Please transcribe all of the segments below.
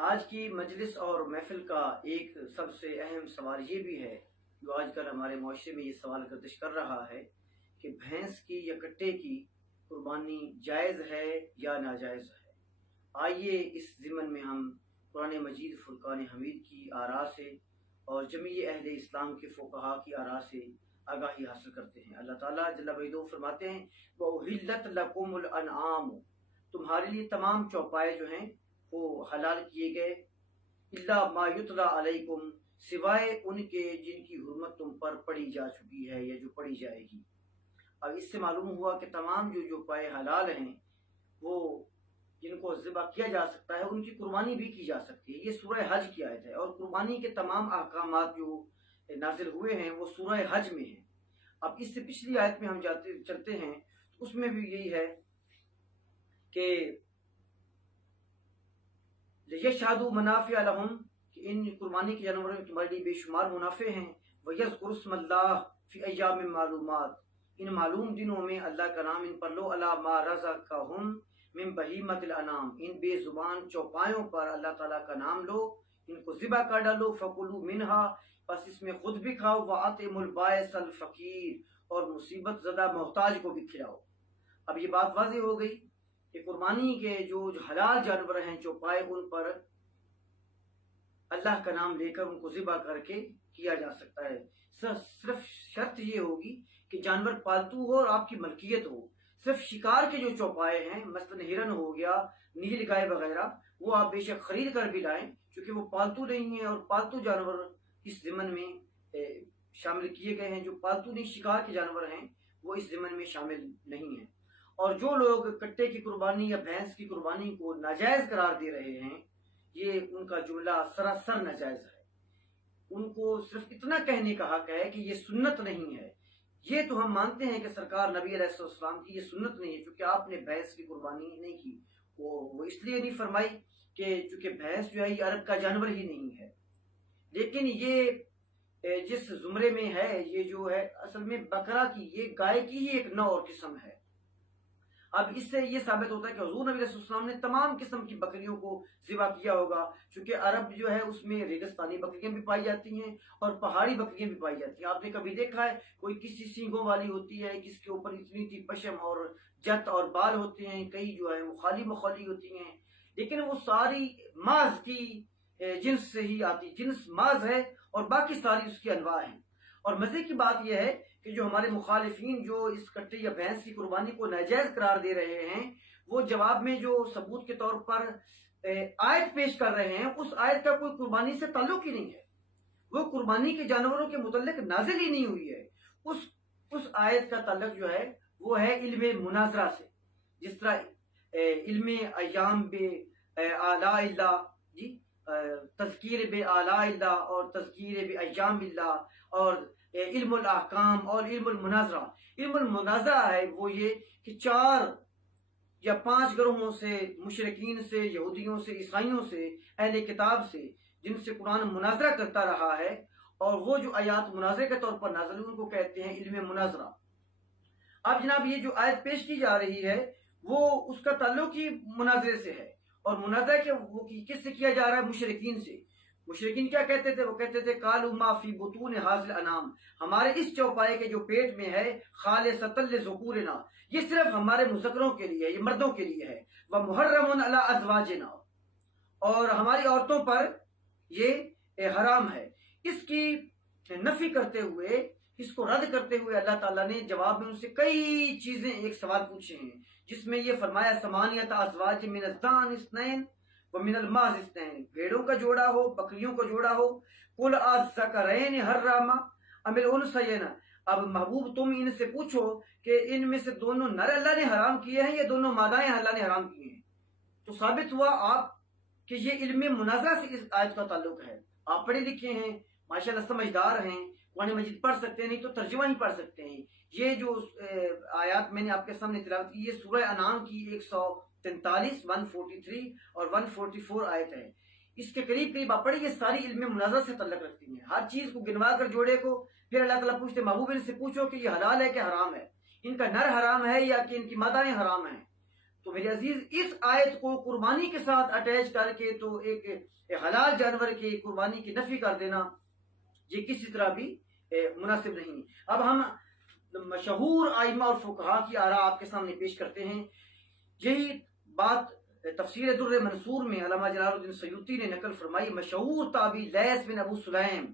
آج کی مجلس اور محفل کا ایک سب سے اہم سوال یہ بھی ہے جو آج کل ہمارے معاشرے میں یہ سوال گردش کر رہا ہے کہ بھینس کی یا کٹے کی قربانی جائز ہے یا ناجائز ہے۔ آئیے اس ضمن میں ہم قرآن مجید فرقان حمید کی آراء سے اور جمیع اہل اسلام کے فقہا کی آراء سے آگاہی حاصل کرتے ہیں۔ اللہ تعالیٰ جل وعلا فرماتے ہیں وَأُحِلَّتْ لَكُمُ الْأَنْعَامُ، تمہارے لیے تمام چوپائے جو ہیں وہ حلال کیے گئے، اِلَّا مَا يُتْلَى عَلَيْكُمْ، سوائے ان کے جن کی حرمت تم پر پڑی جا چکی ہے یا جو پڑی جائے گی۔ اب اس سے معلوم ہوا کہ تمام جو چوپائے حلال ہیں وہ جن کو ذبح کیا جا سکتا ہے ان کی قربانی بھی کی جا سکتی ہے۔ یہ سورہ حج کی آیت ہے اور قربانی کے تمام احکامات جو نازل ہوئے ہیں وہ سورہ حج میں ہیں۔ اب اس سے پچھلی آیت میں ہم چلتے ہیں، اس میں بھی یہی ہے کہ یشہدوا منافع لہم، کہ ان قربانی کے جانوروں میں تمہارے لیے بے شمار منافع ہیں، وَيَذْكُرُوا اسْمَ اللَّهِ فِي أَيَّامٍ معلومات، ان معلوم دنوں میں اللہ کا نام ان پر لو علی ما رزقہم من بہیمۃ الانعام، ان بے زبان چوپایوں پر اللہ تعالیٰ کا نام لو، ان کو ذبح کر ڈالو، فَكُلُوا مِنْهَا، پس اس میں خود بھی کھاؤ، وَأَطْعِمُوا الْبَائِسَ الْفَقِيرَ، اور مصیبت زدہ محتاج کو بھی کھلاؤ۔ اب یہ بات واضح ہو گئی کہ قربانی کے جو حلال جانور ہیں چوپائے ان پر اللہ کا نام لے کر ان کو ذبح کر کے کیا جا سکتا ہے۔ صرف شرط یہ ہوگی کہ جانور پالتو ہو اور آپ کی ملکیت ہو۔ صرف شکار کے جو چوپائے ہیں، مثلا ہرن ہو گیا، نیل گائے وغیرہ، وہ آپ بے شک خرید کر بھی لائیں چونکہ وہ پالتو نہیں ہیں، اور پالتو جانور اس ضمن میں شامل کیے گئے ہیں۔ جو پالتو نہیں شکار کے جانور ہیں وہ اس ضمن میں شامل نہیں ہیں۔ اور جو لوگ کٹے کی قربانی یا بھینس کی قربانی کو ناجائز قرار دے رہے ہیں، یہ ان کا جملہ سراسر ناجائز ہے۔ ان کو صرف اتنا کہنے کا حق ہے کہ یہ سنت نہیں ہے۔ یہ تو ہم مانتے ہیں کہ سرکار نبی علیہ السلام کی یہ سنت نہیں ہے، چونکہ آپ نے بھینس کی قربانی نہیں کی۔ وہ اس لیے نہیں فرمائی کہ چونکہ بھینس جو ہے یہ عرب کا جانور ہی نہیں ہے۔ لیکن یہ جس زمرے میں ہے، یہ جو ہے اصل میں بکرا کی، یہ گائے کی ہی ایک نوع اور قسم ہے۔ اب اس سے یہ ثابت ہوتا ہے کہ حضور نبی علیہ السلام نے تمام قسم کی بکریوں کو ذبح کیا ہوگا، چونکہ عرب جو ہے اس میں ریگستانی بکریاں بھی پائی جاتی ہیں اور پہاڑی بکریاں بھی پائی جاتی ہیں۔ آپ نے کبھی دیکھا ہے کوئی کسی سینگوں والی ہوتی ہے، کس کے اوپر اتنی اتنی پشم اور جت اور بال ہوتے ہیں، کئی جو ہے مخالی مخالی ہوتی ہیں، لیکن وہ ساری ماز کی جنس سے ہی آتی، جنس ماز ہے اور باقی ساری اس کی انواع ہیں۔ اور مزے کی بات یہ ہے کہ جو ہمارے مخالفین جو اس کٹے یا بھینس کی قربانی کو ناجائز قرار دے رہے ہیں، وہ جواب میں جو ثبوت کے طور پر آیت پیش کر رہے ہیں، اس آیت کا کوئی قربانی سے تعلق ہی نہیں ہے۔ وہ قربانی کے جانوروں کے متعلق نازل ہی نہیں ہوئی ہے۔ اس آیت کا تعلق جو ہے وہ ہے علم مناظرہ سے، جس طرح علم ایام بے آلاء اللہ، جی تذکیر بے آلاء اللہ اور تذکیر بے ایام اللہ، اور علم الاحکام اور علم المناظرہ۔ علم المناظرہ ہے وہ یہ کہ 4 یا 5 گروہوں سے، مشرکین سے، یہودیوں سے، عیسائیوں سے، اہل کتاب سے، جن سے قرآن مناظرہ کرتا رہا ہے، اور وہ جو آیات مناظرے کے طور پر نازل ان کو کہتے ہیں علم مناظرہ۔ اب جناب یہ جو آیت پیش کی جا رہی ہے وہ اس کا تعلق ہی مناظرے سے ہے، اور مناظرہ وہ کس سے کیا جا رہا ہے؟ مشرکین سے۔ مشرکین کیا کہتے تھے؟ وہ کہتے تھے قالوا ما فی بطون ھذا الانعام، ہمارے اس چوپائے کے جو پیٹ میں ہے، خالصۃ لذکورنا، یہ صرف ہمارے مذکروں کے لیے ہے، یہ مردوں کے لیے ہے، ومحرم علی ازواجنا، اور ہماری عورتوں پر یہ حرام ہے۔ اس کی نفی کرتے ہوئے، اس کو رد کرتے ہوئے اللہ تعالیٰ نے جواب میں ان سے کئی چیزیں، ایک سوال پوچھے ہیں، جس میں یہ فرمایا ثمانیۃ ازواج من الضأن اثنین ومن الماعز اثنین، بھیڑوں کا جوڑا ہو، بکریوں کا جوڑا ہو، قل الذکرین حرم ام الانثیین، اب محبوب تم ان سے پوچھو کہ ان میں سے دونوں نر اللہ نے حرام کیے ہیں یا دونوں مادائیں اللہ نے حرام کیے ہیں۔ تو ثابت ہوا آپ کہ یہ علم مناظرہ سے اس آیت کا تعلق ہے۔ آپ پڑھے لکھے ہیں، ماشاءاللہ سمجھدار ہیں، قرآن مجید پڑھ سکتے ہیں، نہیں تو ترجمہ ہی پڑھ سکتے ہیں۔ یہ جو آیات میں نے آپ کے سامنے تلاوت کی، یہ سورہ انعام کی 143، 143 اور 144 آیت ہے۔ اس کے قریب قریب آپ پڑھیں، یہ ساری علم مناظرہ سے تعلق رکھتی ہیں۔ ہر چیز کو گنوا کر جوڑے کو پھر اللہ تعالیٰ پوچھتے محبوب ان سے پوچھو کہ یہ حلال ہے کہ حرام ہے، ان کا نر حرام ہے یا کہ ان کی مادائیں حرام ہیں۔ تو میرے عزیز اس آیت کو قربانی کے ساتھ اٹیچ کر کے تو ایک حلال جانور کی قربانی کی نفی کر دینا یہ کسی طرح بھی مناسب نہیں۔ اب ہم مشہور ائمہ اور فقہا کی آراء آپ کے سامنے پیش کرتے ہیں۔ یہی بات تفسیر در منصور میں علامہ جلال الدین سیوطی نے نقل فرمائی۔ مشہور تابعی لیث بن ابو سلیم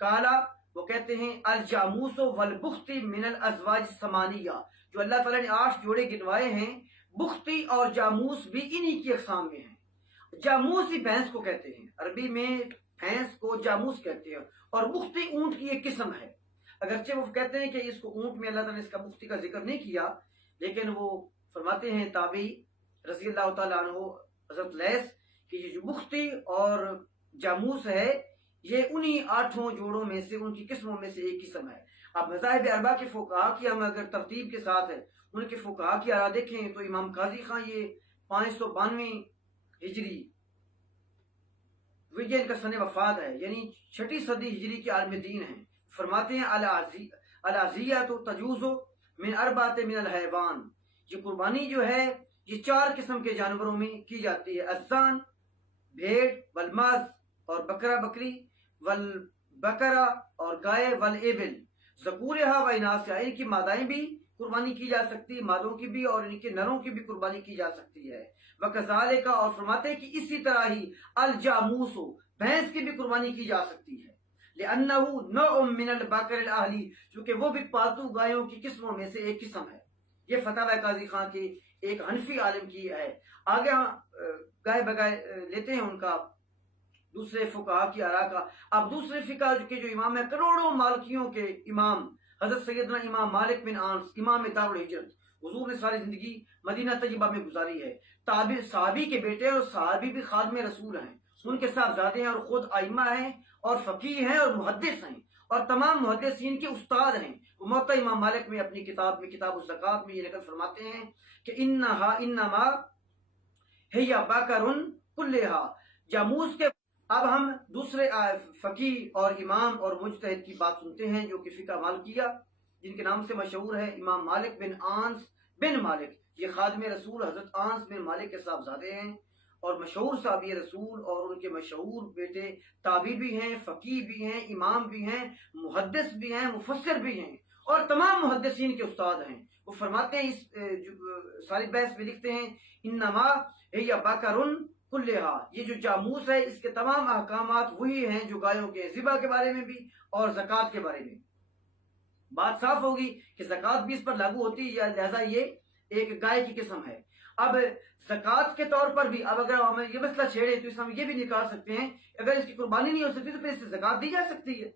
کالا، وہ کہتے ہیں الجاموس والبختی من الازواج الثمانیہ، جو اللہ تعالیٰ نے 8 جوڑے گنوائے ہیں، بختی اور جاموس بھی انہی کی اقسام میں ہیں۔ جاموس ہی بھینس کو کہتے ہیں، عربی میں بھینس کو جاموس کہتے ہیں، اور بختی اونٹ کی ایک قسم ہے۔ اگرچہ وہ کہتے ہیں کہ اس کو اونٹ میں اللہ تعالیٰ نے اس کا بختی کا ذکر نہیں کیا، لیکن وہ فرماتے ہیں تابعی رضی اللہ تعالیٰ عنہ حضرت لیث کہ یہ جو بختی اور جاموس ہے یہ انہی 8 جوڑوں میں سے، ان کی قسموں میں سے ایک قسم ہے۔ اب مذاہب اربعہ کے فقہا کی ہم اگر ترتیب کے ساتھ ہے ان کے فقہا کی آراء دیکھیں تو امام قاضی خان یہ 592 ہجری ان کا سن وفات ہے، یعنی 6 صدی ہجری کے عالم دین ہیں۔ فرماتے ہیں العزیۃ تجوز من اربعۃ من الحیوان، یہ قربانی جو ہے یہ 4 قسم کے جانوروں میں کی جاتی ہے، الزان بھیڑ، والماز اور بکرا بکری، والبکرا اور گائے، والابل ذکورھا واناثھا، ان کی مادائیں بھی قربانی کی جا سکتی ہے، مادوں کی بھی، اور ان کے نروں کی بھی قربانی کی جا سکتی ہے۔ وکذالک، اور فرماتے ہیں کہ اسی طرح ہی الجاموس، بھینس کی بھی قربانی کی جا سکتی ہے، لأنہ نوع من البقر الاہلی، چونکہ وہ بھی پالتو گایوں کی قسموں میں سے ایک قسم ہے۔ یہ فتاوی قاضی خان کے ایک حنفی عالم کی ہے۔ آگے گائے بگائے لیتے ہیں ان کا دوسرے فقہا کی آراء کا۔ اب دوسرے فقہ کے جو امام ہیں، کروڑوں مالکیوں کے امام حضرت سیدنا امام مالک بن انس، امام دار الہجرت، حضور نے ساری زندگی مدینہ طیبہ میں گزاری ہے، تابع صحابی کے بیٹے اور صحابی بھی خادم رسول ہیں، ان کے صاحبزادے ہیں اور خود ائمہ ہیں اور فقیہ ہیں اور محدث ہیں اور تمام محدثین کے استاد ہیں۔ وہ موطا امام مالک میں اپنی کتاب میں کتاب الزکوٰۃ میں یہ نقل فرماتے ہیں کہ انما ہی بقر کلھا، جاموس کے۔ اب ہم دوسرے فقیہ اور امام اور مجتہد کی بات سنتے ہیں جو کہ فقہ مالکیہ، جن کے نام سے مشہور ہے امام مالک بن انس بن مالک۔ یہ خادم رسول حضرت انس بن مالک کے صاحبزادے ہیں اور مشہور صحابی رسول، اور ان کے مشہور بیٹے تابعی بھی ہیں، فقیہ بھی ہیں، امام بھی ہیں، محدث بھی ہیں، مفسر بھی ہیں اور تمام محدثین کے استاد ہیں۔ وہ فرماتے ہیں، اس ساری بحث میں لکھتے ہیں، انما ہی بقر کلھا، یہ جو جاموس ہے اس کے تمام احکامات وہی ہیں جو گایوں کے ذبح کے بارے میں بھی اور زکوٰۃ کے بارے میں۔ بات صاف ہوگی کہ زکوٰۃ بھی اس پر لاگو ہوتی ہے، لہذا یہ ایک گائے کی قسم ہے۔ اب زکوٰۃ کے طور پر بھی اب اگر ہم یہ مسئلہ چھیڑے تو اس میں ہم یہ بھی نکال سکتے ہیں اگر اس کی قربانی نہیں ہو سکتی تو پھر اس سے زکوٰۃ دی جا سکتی ہے۔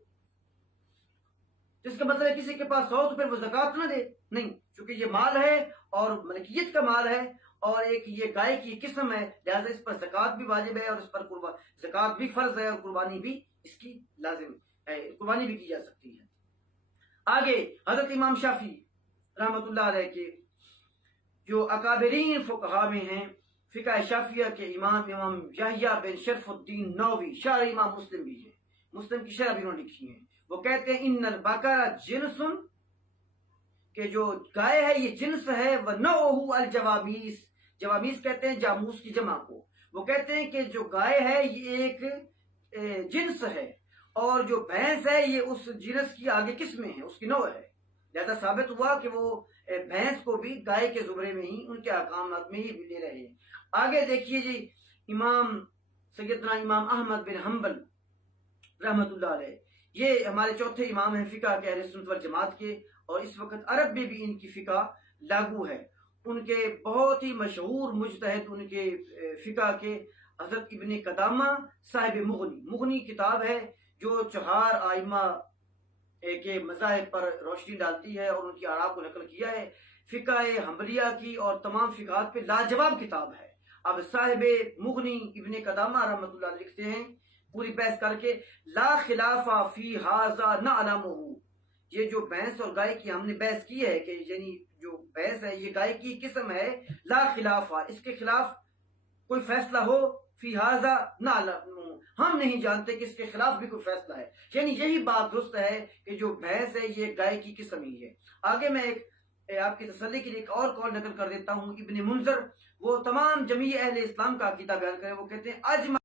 جس کا مطلب ہے کسی کے پاس ہو تو پھر وہ زکوٰۃ نہ دے، نہیں، چونکہ یہ مال ہے اور ملکیت کا مال ہے اور ایک یہ گائے کی قسم ہے، لہذا اس پر زکوٰۃ بھی واجب ہے اور اس پر زکوٰۃ بھی فرض ہے اور قربانی بھی اس کی لازم ہے، قربانی بھی کی جا سکتی ہے۔ آگے حضرت امام شافعی رحمۃ اللہ علیہ کے جو اکابرین فقہا میں ہیں، فقہ شافعیہ کے امام یحییٰ بن شرف الدین نووی، شارح امام مسلم بھی ہیں، مسلم کی شرح بھی انہوں نے لکھی ہیں۔ وہ کہتے ہیں ان البقر جنس، کہ جو گائے ہے یہ جنس ہے، ونوعہ الجوامیس، جوامیس کہتے ہیں جاموس کی جمع کو۔ وہ کہتے ہیں کہ جو گائے ہے یہ ایک جنس ہے اور جو بھینس ہے یہ اس جنس کی آگے قسمیں ہیں، اس کی نوع ہے، لہذا ثابت ہوا کہ وہ بھینس کو بھی گائے کے زمرے میں ہی ان کے احکامات میں ہی لے رہے ہیں۔ آگے دیکھیے جی، امام سیدنا امام احمد بن حنبل رحمۃ اللہ علیہ، یہ ہمارے چوتھے امام ہیں فقہ کے، اہل سنت والجماعت کے، اور اس وقت عرب میں بھی ان کی فقہ لاگو ہے۔ ان کے بہت ہی مشہور مجتہد ان کے فقہ کے حضرت ابن قدامہ صاحب مغنی کتاب ہے جو 4 ائمہ کے مذاہب پر روشنی ڈالتی ہے اور ان کی آراء کو نقل کیا ہے۔ فقہ حنبلیہ کی اور تمام فقہات پہ لاجواب کتاب ہے۔ اب صاحب مغنی ابن قدامہ رحمۃ اللہ علیہ لکھتے ہیں پوری بحث کر کے، لا خلاف فی ھذا نعلمہ، یہ جو بھینس اور گائے کی ہم نے بحث کی ہے کہ یعنی جو بھینس ہے یہ گائے کی قسم ہے، لا خلاف، اس کے خلاف کوئی فیصلہ ہو، فی ھذا نعلمہ، ہم نہیں جانتے کہ اس کے خلاف بھی کوئی فیصلہ ہے، یعنی یہی بات درست ہے کہ جو بھینس ہے یہ گائے کی قسم ہی ہے۔ آگے میں ایک آپ کی تسلی کے لیے ایک اور قول نقل کر دیتا ہوں، ابن منذر وہ تمام جمیع اہل اسلام کا عقیدہ بیان کرے، وہ کہتے ہیں اجمع